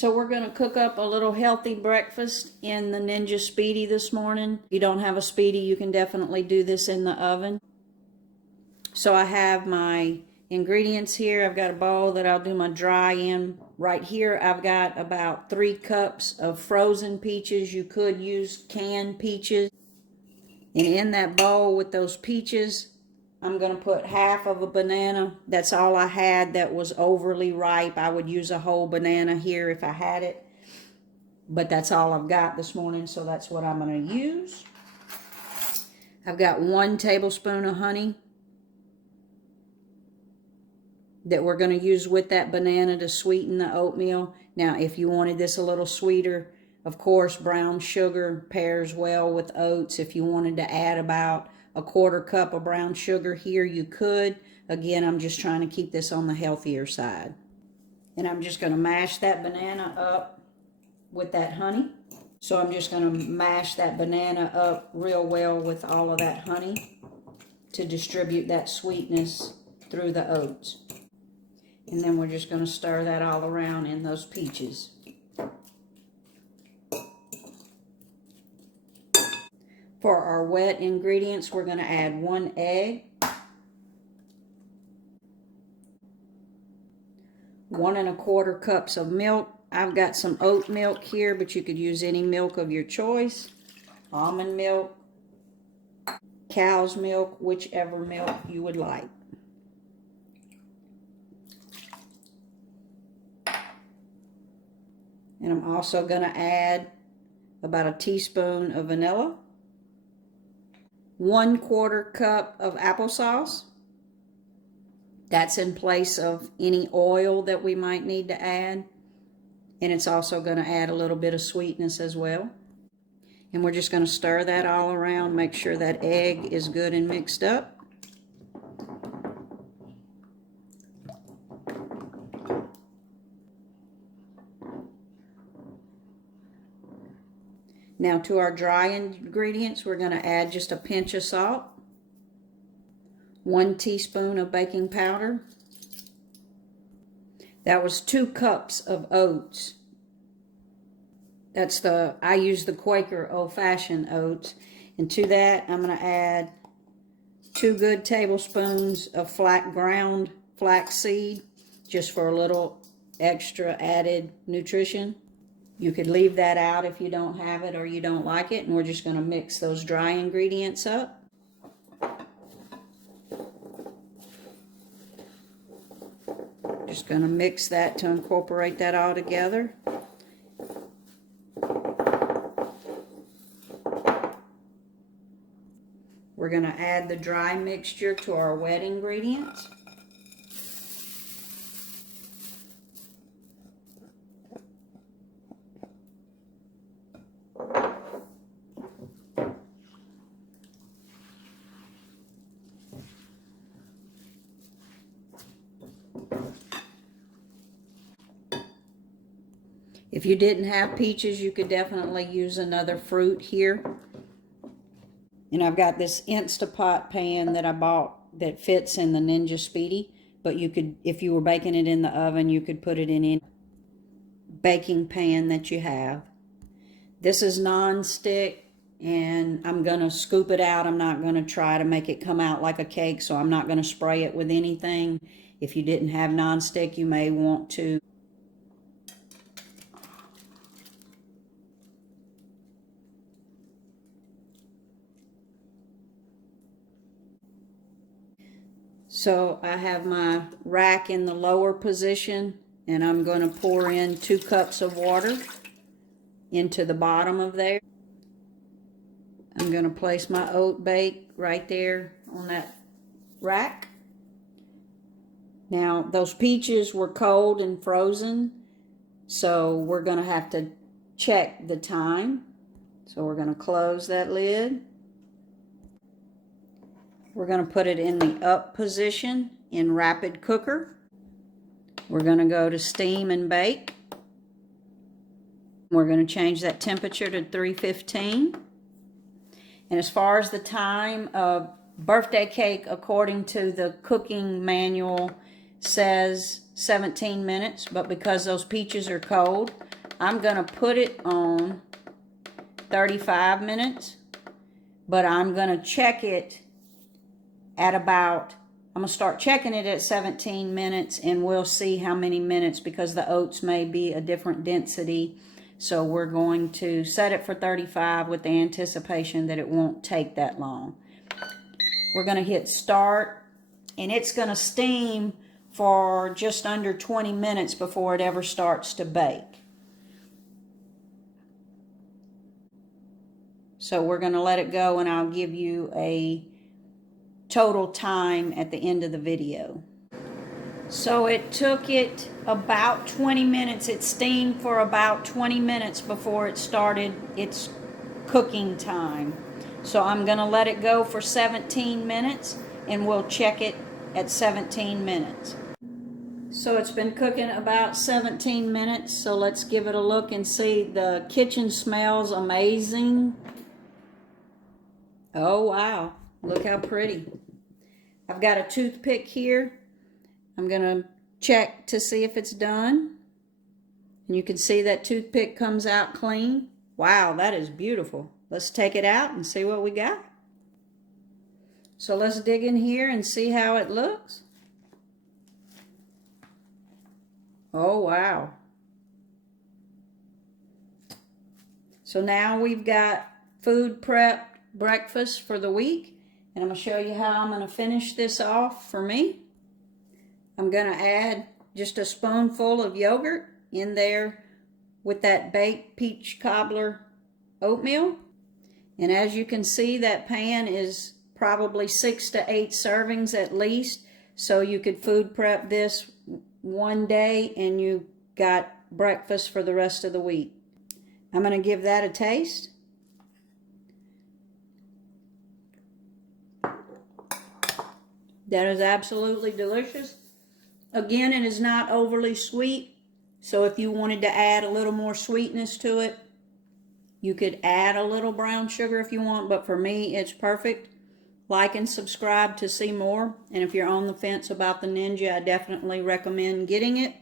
So we're going to cook up a little healthy breakfast in the Ninja Speedi this morning. If you don't have a Speedi, you can definitely do this in the oven. So I have my ingredients here. I've got a bowl that I'll do my dry in. Right here I've got about 3 cups of frozen peaches. You could use canned peaches. And in that bowl with those peaches, I'm going to put half of a banana. That's all I had that was overly ripe. I would use a whole banana here if I had it. But that's all I've got this morning, so that's what I'm going to use. I've got 1 tablespoon of honey that we're going to use with that banana to sweeten the oatmeal. Now, if you wanted this a little sweeter, of course, brown sugar pairs well with oats. If you wanted to add about a 1/4 cup of brown sugar here, you could. Again, I'm just trying to keep this on the healthier side. And I'm just going to mash that banana up with that honey. So I'm just going to mash that banana up real well with all of that honey to distribute that sweetness through the oats. And then we're just going to stir that all around in those peaches. For our wet ingredients, we're going to add 1 egg, 1 1/4 cups of milk. I've got some oat milk here, but you could use any milk of your choice. Almond milk, cow's milk, whichever milk you would like. And I'm also going to add about a teaspoon of vanilla. 1/4 cup of applesauce. That's in place of any oil that we might need to add. And it's also going to add a little bit of sweetness as well. And we're just going to stir that all around, make sure that egg is good and mixed up. Now to our dry ingredients, we're going to add just a pinch of salt, 1 teaspoon of baking powder. That was 2 cups of oats. I use the Quaker old-fashioned oats. And to that, I'm going to add 2 good tablespoons of ground flaxseed, just for a little extra added nutrition. You could leave that out if you don't have it or you don't like it. And we're just going to mix those dry ingredients up. Just going to mix that to incorporate that all together. We're going to add the dry mixture to our wet ingredients. If you didn't have peaches, you could definitely use another fruit here. And I've got this Instapot pan that I bought that fits in the Ninja Speedi. But you could, if you were baking it in the oven, you could put it in any baking pan that you have. This is non-stick, and I'm going to scoop it out. I'm not going to try to make it come out like a cake, so I'm not going to spray it with anything. If you didn't have non-stick, you may want to. So I have my rack in the lower position, and I'm going to pour in 2 cups of water into the bottom of there. I'm going to place my oat bake right there on that rack. Now, those peaches were cold and frozen, so we're going to have to check the time. So we're going to close that lid. We're going to put it in the up position in rapid cooker. We're going to go to steam and bake. We're going to change that temperature to 315. And as far as the time, birthday cake, according to the cooking manual, says 17 minutes. But because those peaches are cold, I'm going to put it on 35 minutes, but I'm going to check it at about, I'm going to start checking it at 17 minutes, and we'll see how many minutes, because the oats may be a different density. So we're going to set it for 35 with the anticipation that it won't take that long. We're going to hit start, and it's going to steam for just under 20 minutes before it ever starts to bake. So we're going to let it go, and I'll give you a total time at the end of the video. So it took it about 20 minutes. It steamed for about 20 minutes before it started its cooking time. So I'm going to let it go for 17 minutes, and we'll check it at 17 minutes. So it's been cooking about 17 minutes, so let's give it a look and see. The kitchen smells amazing. Oh wow, look how pretty. I've got a toothpick here. I'm going to check to see if it's done. And you can see that toothpick comes out clean. Wow, that is beautiful. Let's take it out and see what we got. So let's dig in here and see how it looks. Oh, wow. So now we've got food prep breakfast for the week. And I'm going to show you how I'm going to finish this off for me. I'm going to add just a spoonful of yogurt in there with that baked peach cobbler oatmeal. And as you can see, that pan is probably 6 to 8 servings at least. So you could food prep this one day and you got breakfast for the rest of the week. I'm going to give that a taste. That is absolutely delicious. Again, it is not overly sweet, so if you wanted to add a little more sweetness to it, you could add a little brown sugar if you want, but for me, it's perfect. Like and subscribe to see more, and if you're on the fence about the Ninja, I definitely recommend getting it.